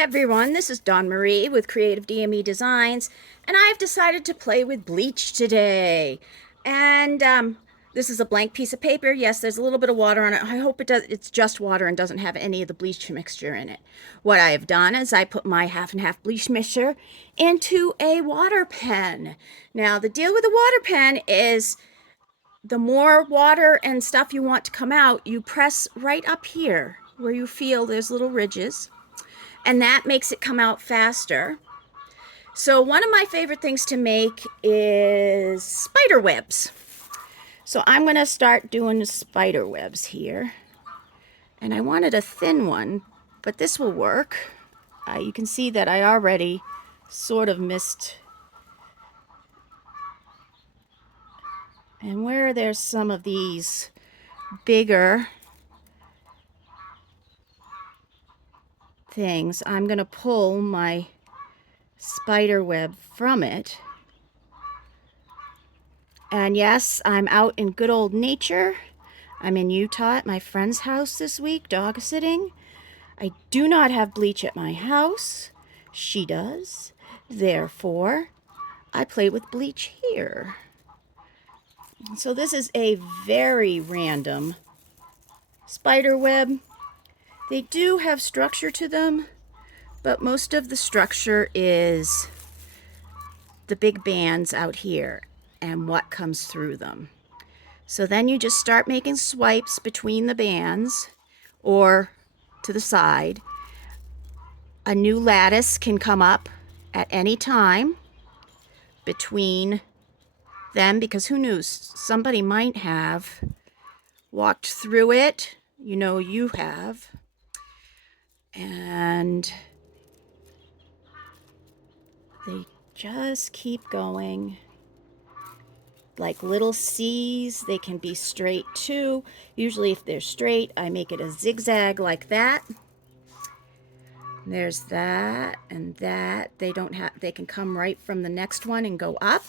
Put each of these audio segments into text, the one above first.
everyone, this is Dawn Marie with Creative DME Designs, and I've decided to play with bleach today. And this is a blank piece of paper. Yes, there's a little bit of water on it. I hope it's just water and doesn't have any of the bleach mixture in it. What I have done is I put my half and half bleach mixture into a water pen. Now, the deal with the water pen is the more water and stuff you want to come out, you press right up here where you feel there's little ridges, and that makes it come out faster. So one of my favorite things to make is spider webs. So I'm going to start doing the spider webs here. And I wanted a thin one, but this will work. You can see that I already sort of missed. And where there's some of these bigger things, I'm going to pull my spider web from it. And yes, I'm out in good old nature. I'm in Utah at my friend's house this week, dog sitting. I do not have bleach at my house. She does. Therefore, I play with bleach here. So this is a very random spider web. They do have structure to them, but most of the structure is the big bands out here and what comes through them. So then you just start making swipes between the bands or to the side. A new lattice can come up at any time between them, because who knows, somebody might have walked through it. You know you have. And they just keep going like little C's. They can be straight too. Usually if they're straight, I make it a zigzag like that. There's that and that. They can come right from the next one and go up.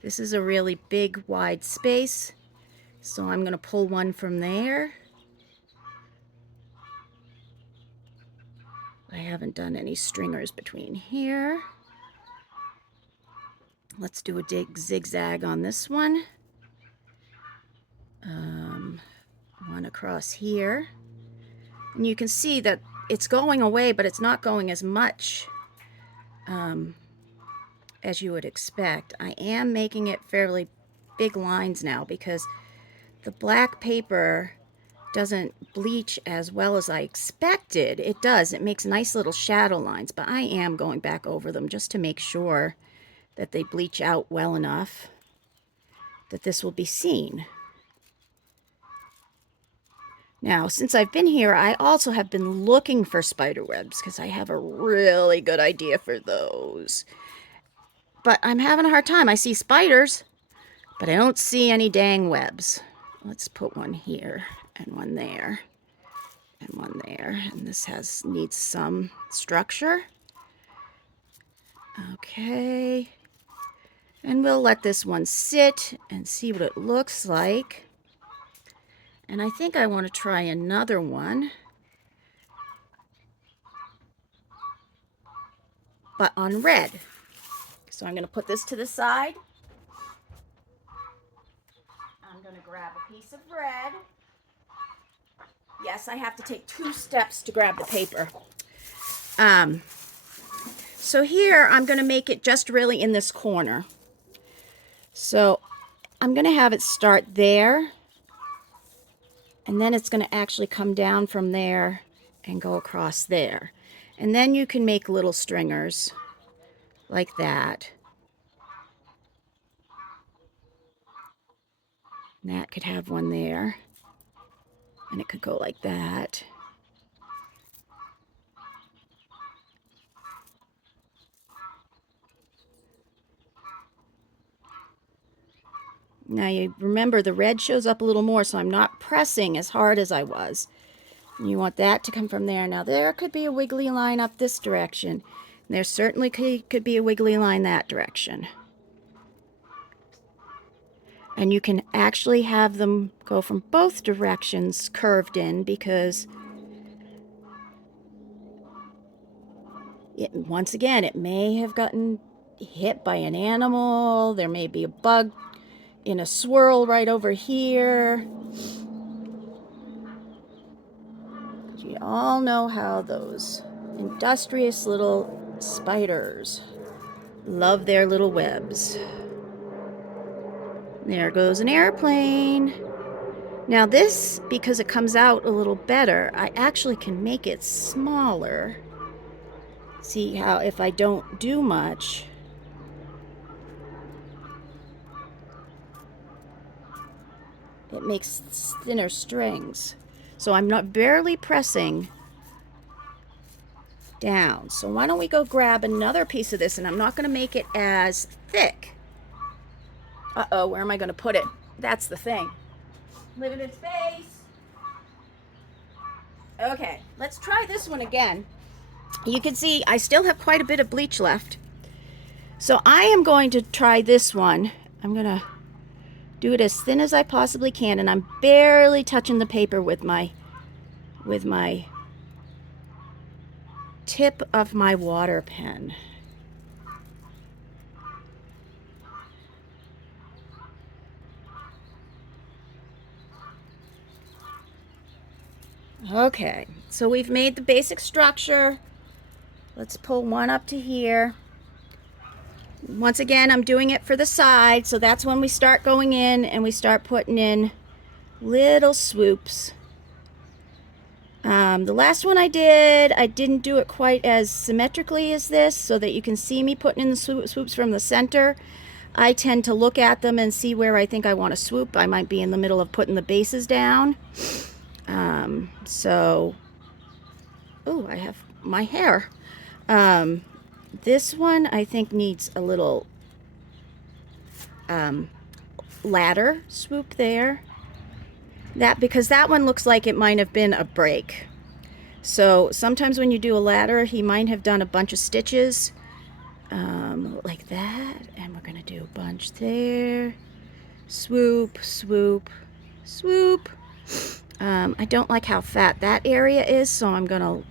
This is a really big wide space, so I'm going to pull one from there. I haven't done any stringers between here. Let's do a zigzag on this one. One across here. And you can see that it's going away, but it's not going as much as you would expect. I am making it fairly big lines now because the black paper doesn't bleach as well as I expected. It does. It makes nice little shadow lines, but I am going back over them just to make sure that they bleach out well enough that this will be seen. Now, since I've been here, I also have been looking for spider webs because I have a really good idea for those. But I'm having a hard time. I see spiders, but I don't see any dang webs. Let's put one here and one there and one there. And this needs some structure. Okay. And we'll let this one sit and see what it looks like. And I think I want to try another one, but on red. So I'm going to put this to the side. I'm going to grab a piece of red. Yes, I have to take 2 steps to grab the paper. So here I'm going to make it just really in this corner. So I'm going to have it start there. And then it's going to actually come down from there and go across there. And then you can make little stringers like that. And that could have one there. And it could go like that. Now you remember the red shows up a little more, so I'm not pressing as hard as I was. And you want that to come from there. Now there could be a wiggly line up this direction. And there certainly could be a wiggly line that direction. And you can actually have them go from both directions curved in, because Once again, it may have gotten hit by an animal. There may be a bug in a swirl right over here. You all know how those industrious little spiders love their little webs. There goes an airplane. Now this, because it comes out a little better, I actually can make it smaller. See how if I don't do much, it makes thinner strings. So I'm not barely pressing down. So why don't we go grab another piece of this, and I'm not going to make it as thick. Uh-oh, where am I going to put it? That's the thing. Limited space. Okay, let's try this one again. You can see I still have quite a bit of bleach left. So I am going to try this one. I'm going to do it as thin as I possibly can, and I'm barely touching the paper with my tip of my water pen. Okay, so we've made the basic structure. Let's pull one up to here. Once again, I'm doing it for the side, so that's when we start going in and we start putting in little swoops. The last one I didn't do it quite as symmetrically as this, so that you can see me putting in the swoops from the center. I tend to look at them and see where I think I want to swoop. I might be in the middle of putting the bases down. Oh, I have my hair. This one I think needs a little ladder swoop there. Because that one looks like it might have been a break. So sometimes when you do a ladder, he might have done a bunch of stitches like that. And we're going to do a bunch there. Swoop, swoop, swoop. I don't like how fat that area is, so I'm going to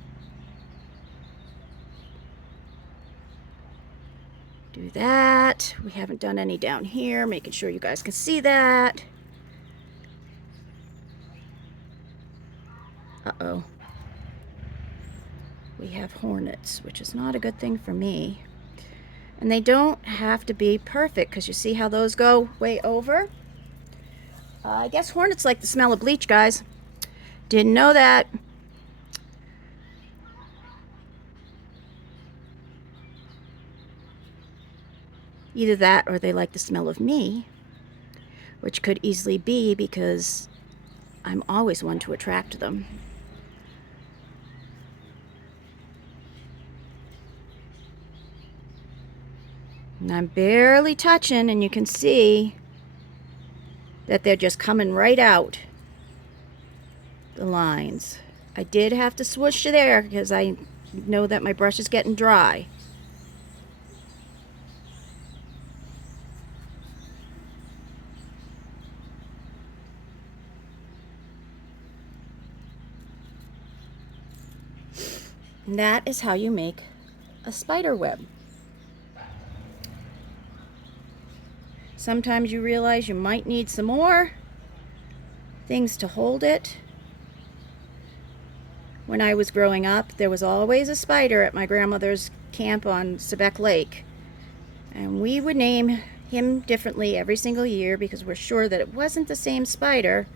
do that. We haven't done any down here, making sure you guys can see that. Uh-oh. We have hornets, which is not a good thing for me. And they don't have to be perfect, because you see how those go way over? I guess hornets like the smell of bleach, guys. Didn't know that. Either that or they like the smell of me, which could easily be because I'm always one to attract them. And I'm barely touching, and you can see that they're just coming right out, the lines. I did have to swoosh there because I know that my brush is getting dry. And that is how you make a spider web. Sometimes you realize you might need some more things to hold it. When I was growing up, there was always a spider at my grandmother's camp on Sebec Lake. And we would name him differently every single year because we're sure that it wasn't the same spider.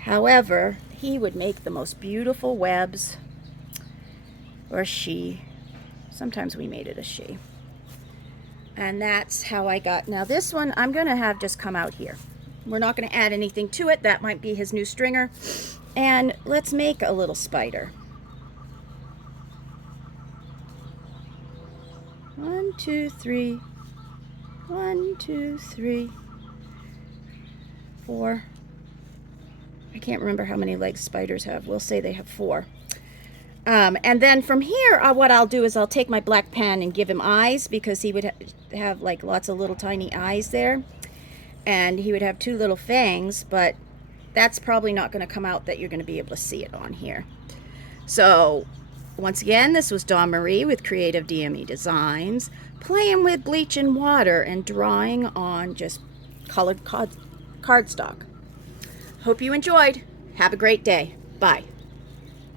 However, he would make the most beautiful webs. Or she. Sometimes we made it a she. And that's how I got. Now this one I'm going to have just come out here. We're not going to add anything to it. That might be his new stringer. And let's make a little spider. 1, 2, 3. 1, 2, 3. 4. I can't remember how many legs spiders have. We'll say they have 4. And then from here, what I'll do is I'll take my black pen and give him eyes, because he would have like lots of little tiny eyes there. And he would have 2 little fangs, but that's probably not going to come out that you're going to be able to see it on here. So Once again, this was Dawn Marie with Creative DME Designs, playing with bleach and water and drawing on just colored cardstock. Hope you enjoyed. Have a great day. Bye.